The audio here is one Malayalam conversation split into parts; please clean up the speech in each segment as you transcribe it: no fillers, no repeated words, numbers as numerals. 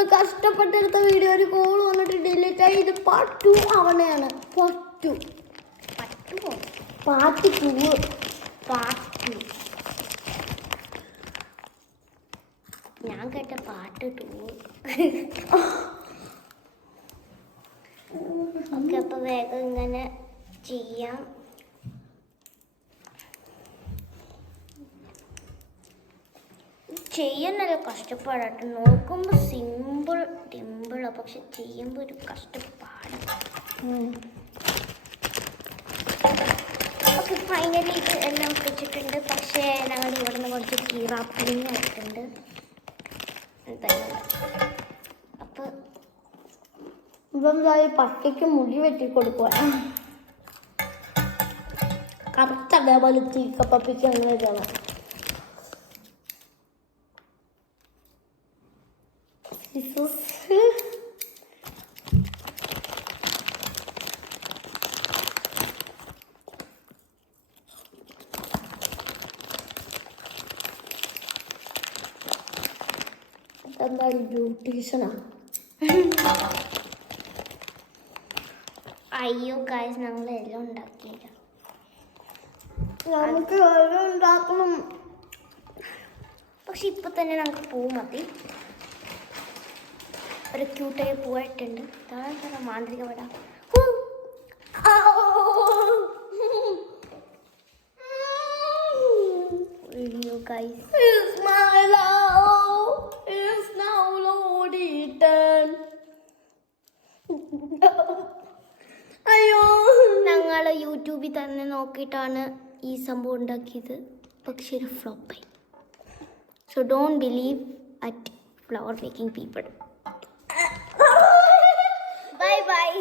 നമ്മൾ കഷ്ടപ്പെട്ടെടുത്ത വീഡിയോ ഒരു കോൾ വന്നിട്ട് ഡിലീറ്റ് ആയി. ഇത് പാർട്ട് 2 ആവണയാണ്. പാർട്ട് 2 ഞാൻ കേട്ട പാർട്ട് 2. ഓക്കെ, അപ്പൊ വേഗം ഇങ്ങനെ ചെയ്യാം. ചെയ്യാൻ നല്ല കഷ്ടപ്പാടാട്ടോ. നോക്കുമ്പോൾ ടിമ്പിളാണ്, പക്ഷെ ചെയ്യുമ്പോൾ ഒരു കഷ്ടപ്പാട്. ഓക്കെ, ഫൈനലി ഇത് എല്ലാം വെച്ചിട്ടുണ്ട്. പക്ഷേ ഞങ്ങൾ ഇവിടെ നിന്ന് കുറച്ച് കീറാപ്പിളിങ് ആയിട്ടുണ്ട്. അപ്പോൾ ഇവന്തായി പട്ടയ്ക്ക് മുടി വെട്ടി കൊടുക്കുക. കറക്റ്റ് അതേപോലെ ചീക്കപ്പപ്പിക്ക് അങ്ങനെ ചെയ്യണം. എന്തായാലും ബ്യൂട്ടീഷ്യനാ. അയ്യോ ഗായ്സ്, ഞങ്ങൾ എല്ലാം ഉണ്ടാക്കിയില്ല. നമുക്ക് എല്ലാം ഉണ്ടാക്കണം. പക്ഷെ ഇപ്പൊ തന്നെ നമുക്ക് പൂ മതി. ഒരു ക്യൂട്ടായ പൂവായിട്ടുണ്ട്. മാന്ത്രിക വട. അയ്യോ ഗായ്സ്, അയ്യോ, ഞങ്ങൾ യൂട്യൂബിൽ തന്നെ നോക്കിയിട്ടാണ് ഈ സംഭവം ഉണ്ടാക്കിയത്. പക്ഷെ ഒരു ഫ്ലോപ്പായി. So don't believe at flower making people. Bye bye.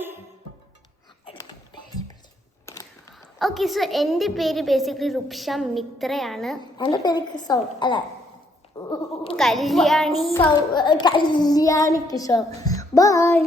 Okay, so എൻ്റെ പേര് ബേസിക്കലി റുപ്ഷ മിത്രയാണ്. എൻ്റെ പേര് കല്യാണി കിഷോർ. ബൈ.